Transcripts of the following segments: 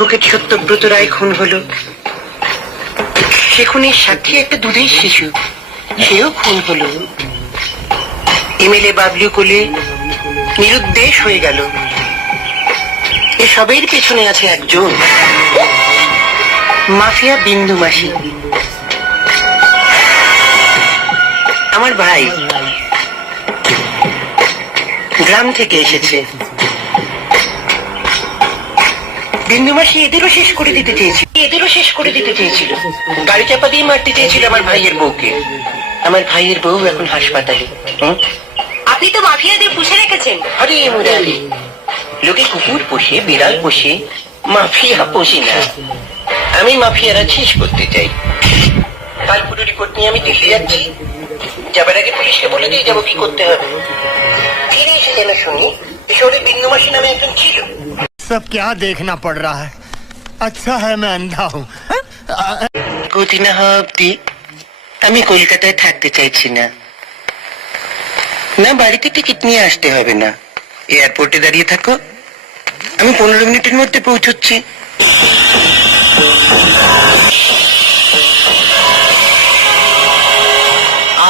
বুকের সত্যব্রত রায় খুন হলো। সে খুনের সাক্ষী একটা দুধের শিশু, সেও খুন হলো। এমএলএ বাবলু কোলে নিরুদ্দেশ হয়ে গেল। এসবের পেছনে আছে একজন মাফিয়া বিন্দু মাসি। আমার ভাই গ্রাম থেকে এসেছে। বিন্দু মাসি এদেরও শেষ করে দিতে চেয়েছিল। এদেরও শেষ করে দিতে চেয়েছিল। গাড়ি চাপা দিয়ে মারতে চেয়েছিল আমার ভাইয়ের বউকে। আমার ভাইয়ের বউ এখন হাসপাতালে। আপনি তো মাফিয়াদের পুষে রেখেছেন। আরে মুরারি লোকে কুকুর পোষে বিড়াল পোষে মাফিয়া পোষি না। আমি মাফিয়ারা শেষ করতে চাই। কাল পুরো রিপোর্ট নিয়ে আমি দিল্লি যাচ্ছি। যাবার আগে পুলিশকে বলে দিয়ে যাব কি করতে হবে। ফিরে এসে যেন শুনি শহরে বিন্দু মাসি নামে একজন ছিল। सब क्या देखना पड़ रहा है अच्छा है मैं अंधा हूँ গতি না হওয়া অব্দি আমি কলকাতায় থাকতে চাইছি না না বাড়িতে টিকিট নিয়ে আসতে হবে না এয়ারপোর্টে দাঁড়িয়ে থাকো আমি পনেরো মিনিটের মধ্যে পৌঁছচ্ছি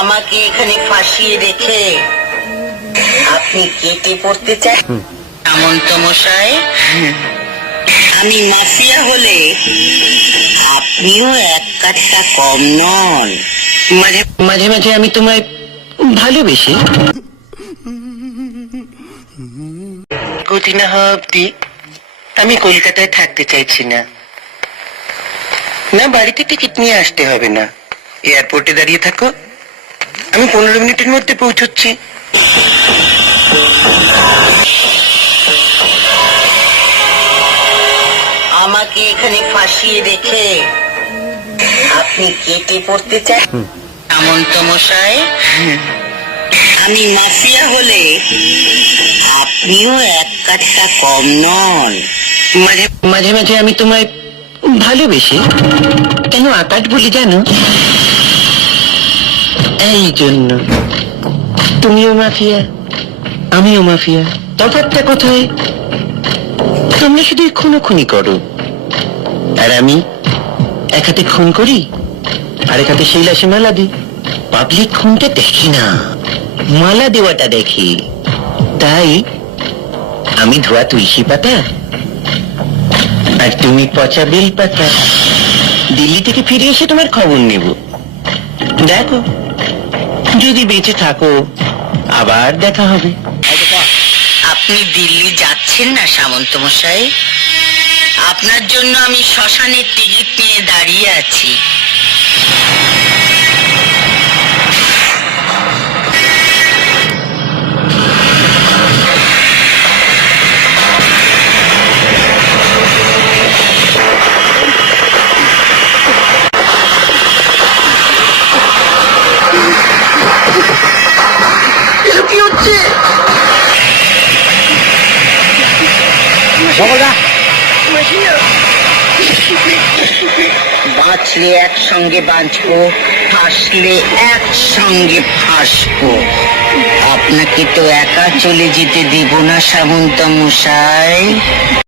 আমাকে এখানে ফাঁসিয়ে রেখে আপনি কেটে পড়তে চান সামন্ত মশাই। আমি মাফিয়া হলে আপনিও এক কাঠটা কম নন। মাঝে মাঝে মাঝে আমি তোমায় ভালোবেসি। গতি না হওয়া অব্দি আমি কলকাতায় থাকতে চাইছি না। না বাড়িতে টিকিট নিয়ে আসতে হবে না। এয়ারপোর্টে দাঁড়িয়ে থাকো। আমি পনেরো মিনিটের মধ্যে পৌঁছচ্ছি। আমাকে এখানে ফাঁসিয়ে রেখে আপনি কেটে পড়তে চান? সামন্ত মশাই আমি মাফিয়া হলে আপনিও এক কাঠটা কম নন। মাঝে মাঝে মাঝে আমি তোমায় ভালোবেসি কেন আকাশ বলি জানো? এই জন্য। তুমিও মাফিয়া আমিও মাফিয়া। তফাৎটা কোথায়? তোমরা শুধু খুনো খুনি করো। আর আমি এক হাতে খুন করি আর এক হাতে সেই লাশে মালা দিই। পাবলিক খুনটা দেখি না, মালা দেওয়াটা দেখি। তাই আমি ধোয়া তুলসী পাতা আর তুমি পচা বেল পাতা দিল্লি থেকে ফিরে এসে তোমার খবর নেব। দেখো, যদি বেঁচে থাকো, আবার দেখা হবে। আপনি দিল্লি যাচ্ছেন না সামন্ত মশাই আপনার জন্য আমি শ্মশানের টিকিট নিয়ে দাঁড়িয়ে আছি। কি হচ্ছে? বাঁচলে একসঙ্গে বাঁচব ফাঁসলে একসঙ্গে ফাঁসব আপনাকে তো একা চলে যেতে দেব না সামন্ত মশাই